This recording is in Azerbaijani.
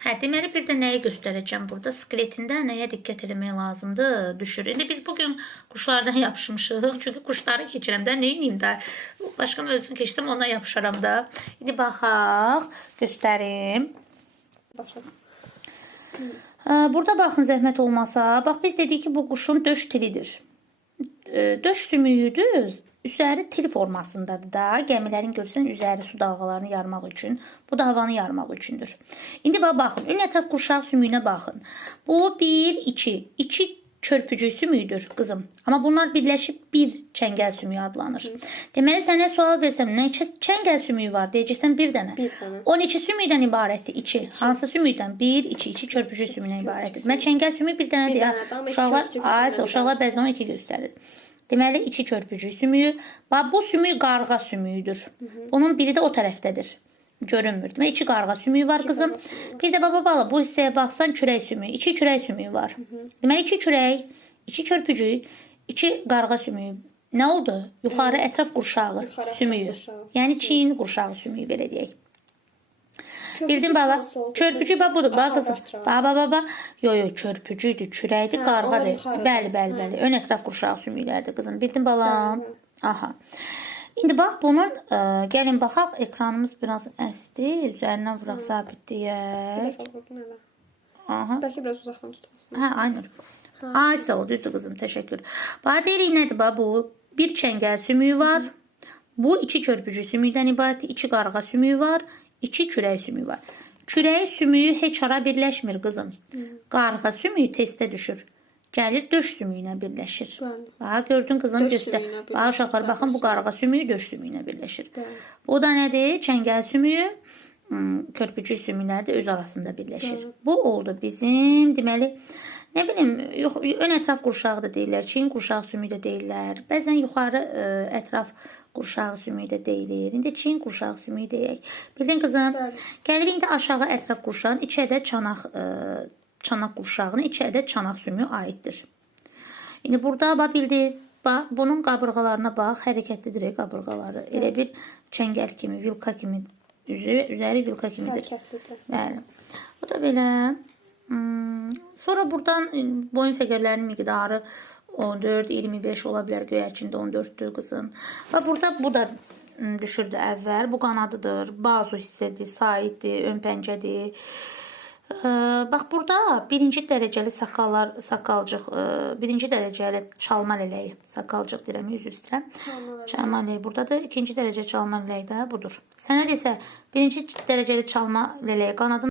Hə, deməli bir də nəyi göstərəcəm burada? Skeletində nəyə diqqət etmək lazımdır? Düşür. İndi biz bugün quşlardan yapışmışıq. Çünki quşları keçirəm də, nə edeyim də? Başqa mövzusunu keçsəm ona yapışaram da. İndi baxaq, göstərim. Başladım. Burada baxın zəhmət olmasa. Bax biz dedik ki bu quşun döş tilidir. Döş sümüyüdür. Üzəri til formasındadır da. Gəmilərin görsən üzəri su dalğalarını yarmaq üçün. Bu da havanı yarmaq üçündür. İndi baxın. Ön ətraf qurşaq sümüyünə baxın. Bu 1, 2. 2 çörpücü sümüyüdür qızım. Amma bunlar birləşib bir çəngəl sümüyü adlanır. Deməli sənə sual versəm, nə çəngəl sümüyü var deyəcəksən bir dənə. 12 sümüydən ibarətdir. 2. Hansı sümüydən? 1, 2, 2 çörpücü sümüyündən ibarətdir. Mən çəngəl sümüyü bir dənədir. Uşaqlar bəzən 2 göstərir. Deməli 2 çörpücü sümüyü. Bax bu sümüy qarğa sümüyüdür. Bunun biri də o tərəfdədir. Görünmür. Demək 2 qarğa sümüyü var qızım. Bir də baba bala bu hissəyə baxsan kürək sümüyü. 2 kürək sümüyü var. Deməli 2 kürək, 2 çörpücü, 2 qarğa sümüyü. Nə oldu? Yuxarı ətraf qurşağı sümüyü. Yəni çiyin qurşağı sümüyü belə deyək. Bildin bala? Çörpücü bax budur. Bax qızım. Baba. Yo, çörpücüydür, kürəkdir, qarğadır. Bəli. Ön ətraf qurşağı sümüklərdir qızım. Bildin balam? Aha. İndi bax bunun gəlin baxaq, ekranımız biraz əsdi. Üzərindən vuraq sabitləyək. Aha. Bəlkə biraz uzaqdan tutarsın. Hə, aynur. Ay sağ ol, düzdür qızım, təşəkkür. Bax deyirik nədir bax bu? Bir çəngəl sümüyü var. Bu 2 çörpücü sümükdən ibarət, 2 qarğa sümüyü var, 2 kürək sümüyü var. Kürək sümüyü heç ara birləşmir qızım. Qarğa sümüyü testə düşür. Gəlir döş sümüyünə birləşir. Bax gördün qızım göstər. Bax uşaqlar baxın bu qarğa sümüyü döş sümüyünə birləşir. Bu da nədir? Çəngəl sümüyü körpücü sümüklər də öz arasında birləşir. Bu oldu bizim deməli nə bilim yox ön ətraf qurşağı da deyirlər, çiyin qurşağı sümüyü də deyirlər. Bəzən yuxarı ətraf qurşağı sümüyü də deyilir. İndi çiyin qurşağı sümüyü deyək. Bildin qızım? Gəlirik indi aşağı ətraf qurşağın 2 ədəd çanaq qurşağına 2 ədəd çanaq sümüyü aiddir. İndi burada bax bildiniz, bax bunun qabırğalarına bax, hərəkətlidir qabırğaları. Elə bir çəngəl kimi, vilka kimi, üzəri vilka kimidir. Bəli. Bu da belə. Sonra buradan boyun fəqərlərinin miqdarı 14, 25 ola bilər. Göyərçində 14'dür qızım. Və burada bu da düşürdü əvvəl. Bu qanadıdır. Bazu hissədir, saitdir, ön pəncədir. Bax burada birinci dərəcəli saqqalcıq, birinci dərəcəli çalma lələyi, saqqalcıq deyirəm, üzr istəyirəm. Çalma lələyi buradadır. İkinci dərəcə çalma lələyi də budur. Sənə desə birinci dərəcəli çalma lələyi qanadın